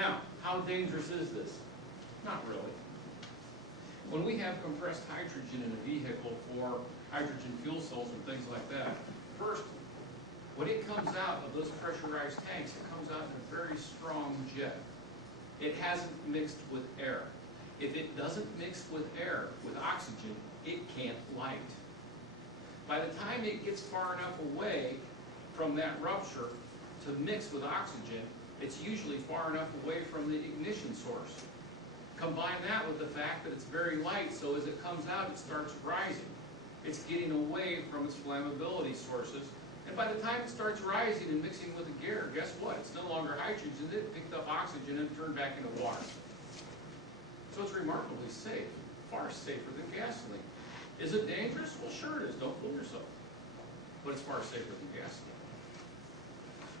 Now, how dangerous is this? Not really. When we have compressed hydrogen in a vehicle for hydrogen fuel cells and things like that, first, when it comes out of those pressurized tanks, it comes out in a very strong jet. It hasn't mixed with air. If it doesn't mix with air, with oxygen, it can't light. By the time it gets far enough away from that rupture to mix with oxygen, it's usually far enough away from the ignition source. Combine that with the fact that it's very light, so as it comes out, it starts rising. It's getting away from its flammability sources, and by the time it starts rising and mixing with the air, guess what? It's no longer hydrogen, it picked up oxygen and turned back into water. So it's remarkably safe, far safer than gasoline. Is it dangerous? Well, sure it is, don't fool yourself. But it's far safer than gasoline.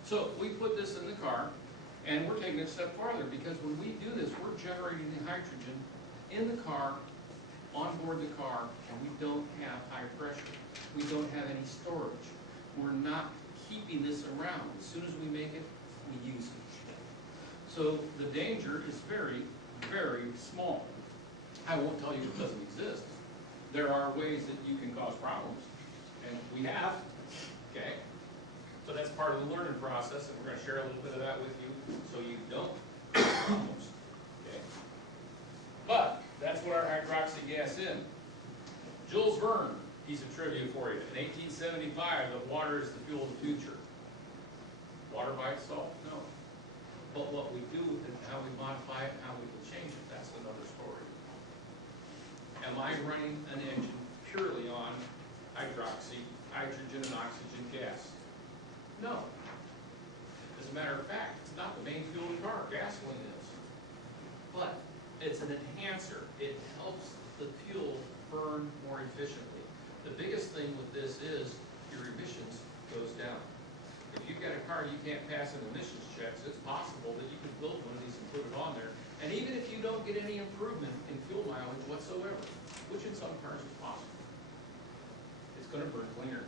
So we put this in the car, and we're taking it a step farther, because when we do this, we're generating the hydrogen in the car, on board the car, and we don't have high pressure. We don't have any storage. We're not keeping this around. As soon as we make it, we use it. So the danger is very, very small. I won't tell you it doesn't exist. There are ways that you can cause problems, and we have, okay? So that's part of the learning process, and we're going to share a little bit of that with you so you don't have problems, okay? But that's what our hydroxy gas is. Jules Verne, piece of trivia for you. In 1875, the water is the fuel of the future. Water by itself? No. But what we do with it, how we modify it, how we will change it, that's another story. Am I running an engine purely on hydroxy, hydrogen and oxygen gas? No. As a matter of fact, it's not the main fuel of the car. Gasoline is. But it's an enhancer. It helps the fuel burn more efficiently. The biggest thing with this is your emissions goes down. If you've got a car you can't pass an emissions checks, it's possible that you could build one of these and put it on there. And even if you don't get any improvement in fuel mileage whatsoever, which in some cars is possible, it's going to burn cleaner.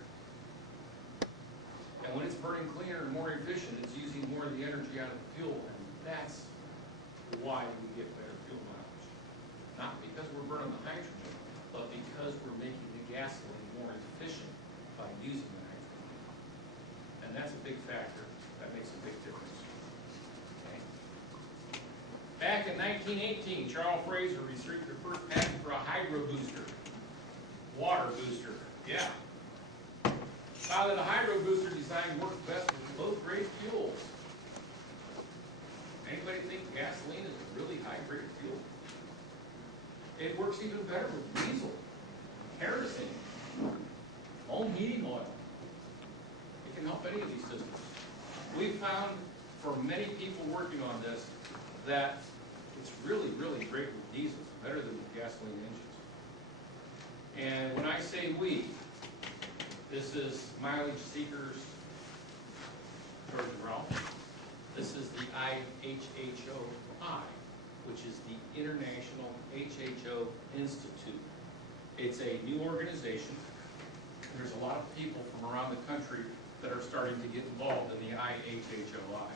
And when it's burning cleaner and more efficient, it's using more of the energy out of the fuel, and that's why we get better fuel mileage. Not because we're burning the hydrogen, but because we're making the gasoline more efficient by using the hydrogen. And that's a big factor. That makes a big difference. Okay. Back in 1918, Charles Fraser received the first patent for a hydro booster. Water booster. Yeah. Found that a hydro booster design works best with low-grade fuels. Anybody think gasoline is a really high-grade fuel? It works even better with diesel, kerosene, home heating oil. It can help any of these systems. We've found for many people working on this that it's really, really great with diesel, better than with gasoline engines. And when I say we, this is Mileageseekershho, George and Ralph. This is the IHHO-I, which is the International HHO Institute. It's a new organization. There's a lot of people from around the country that are starting to get involved in the IHHO-I.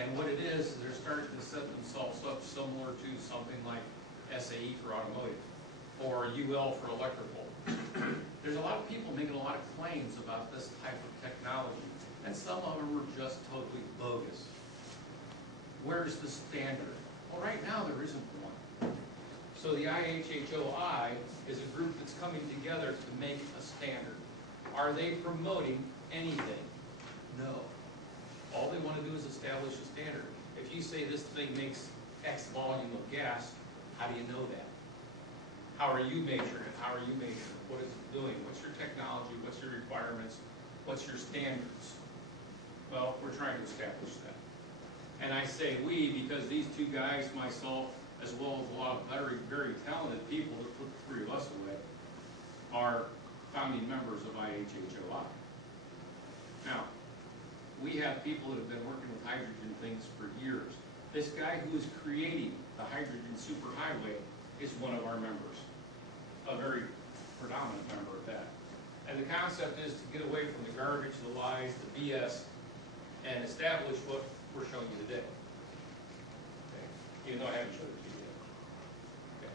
And what it is they're starting to set themselves up similar to something like SAE for automotive, or UL for electrical. There's a lot of people making a lot of claims about this type of technology, and some of them are just totally bogus. Where's the standard? Well, right now there isn't one. So the IHHO-I is a group that's coming together to make a standard. Are they promoting anything? No. All they want to do is establish a standard. If you say this thing makes X volume of gas, how do you know that? How are you measuring it? How are you measuring it? What is it doing? What's your technology? What's your requirements? What's your standards? Well, we're trying to establish that. And I say we because these two guys, myself, as well as a lot of very, very talented people that put the three of us away, are founding members of IHHO-I. Now, we have people that have been working with hydrogen things for years. This guy who is creating the hydrogen superhighway is one of our members, a very predominant member of that. And the concept is to get away from the garbage, the lies, the BS, and establish what we're showing you today. even though I haven't showed it to you yet. Okay.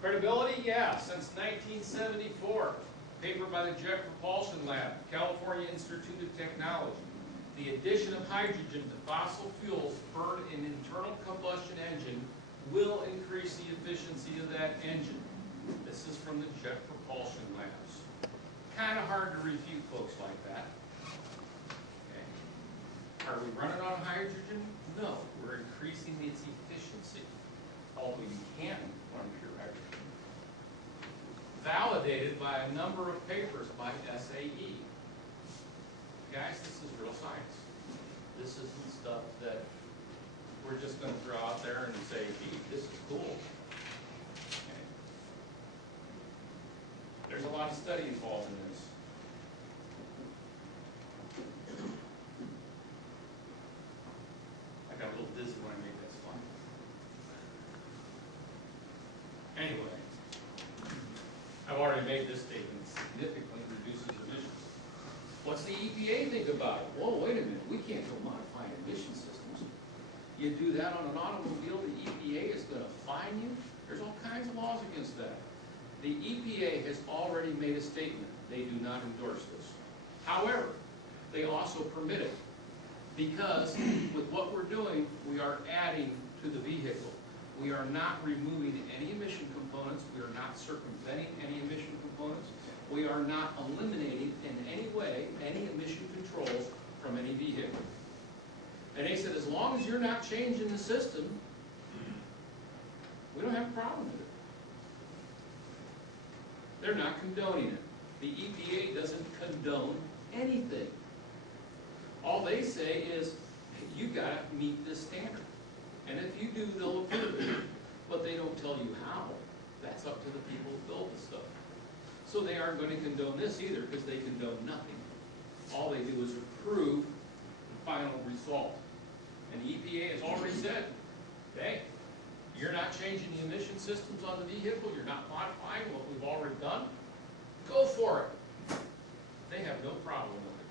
Credibility, yeah, since 1974. Paper by the Jet Propulsion Lab, California Institute of Technology. The addition of hydrogen to fossil fuels burned in an internal combustion engine will increase the efficiency of that engine. This is from the Jet Propulsion Labs. Kind of hard to refute folks like that. Okay. Are we running out of hydrogen? No, we're increasing its efficiency. Although you can run pure hydrogen. Validated by a number of papers by SAE. Guys, this is real science. This isn't stuff that we're just going to throw out there and say, gee, this is cool. Okay. There's a lot of study involved in this. I got a little dizzy when I made that slide. Anyway, I've already made this statement: significantly reduces emissions. What's the EPA think about it? Whoa, wait a minute, we can't go modifying emission systems. You do that on an automobile, the EPA is going to fine you. There's all kinds of laws against that. The EPA has already made a statement. They do not endorse this. However, they also permit it, because with what we're doing, we are adding to the vehicle. We are not removing any emission components. We are not circumventing any emission components. We are not eliminating in any way any emission controls from any vehicle. And they said, as long as you're not changing the system, we don't have a problem with it. They're not condoning it. The EPA doesn't condone anything. All they say is, you gotta meet this standard. And if you do, they'll approve it. But they don't tell you how. That's up to the people who build the stuff. So they aren't going to condone this either, because they condone nothing. All they do is approve the final result. And the EPA has already said, hey, you're not changing the emission systems on the vehicle, you're not modifying what we've already done, go for it. They have no problem with it.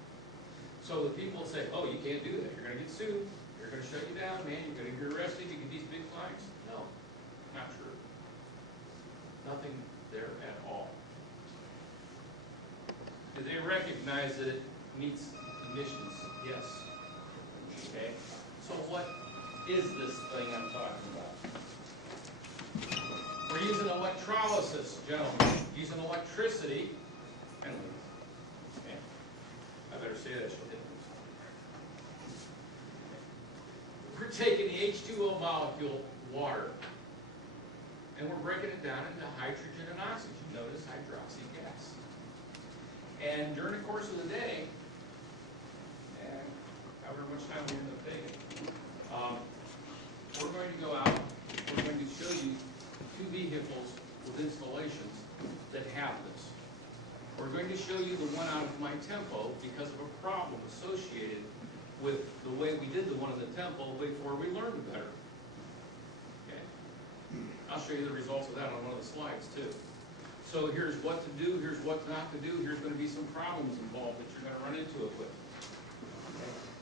So the people say, oh, you can't do that, you're going to get sued, they're going to shut you down, man, you're going to get arrested, you get these big fines. No, not true. Nothing there at all. Do they recognize that it meets emissions? Yes. Okay, so what is this thing I'm talking about? We're using electrolysis, gentlemen, using electricity. Anyways, okay. I better say that, she'll hit me. We're taking the H2O molecule, water, and we're breaking it down into hydrogen and oxygen. Notice hydroxy gas. And during the course of the day, and however much time we end up taking, we're going to go out, we're going to show you 2 vehicles with installations that have this. We're going to show you the one out of my Tempo because of a problem associated with the way we did the one in the Tempo before we learned better. Okay. I'll show you the results of that on one of the slides too. So here's what to do, here's what not to do, here's going to be some problems involved that you're going to run into it with.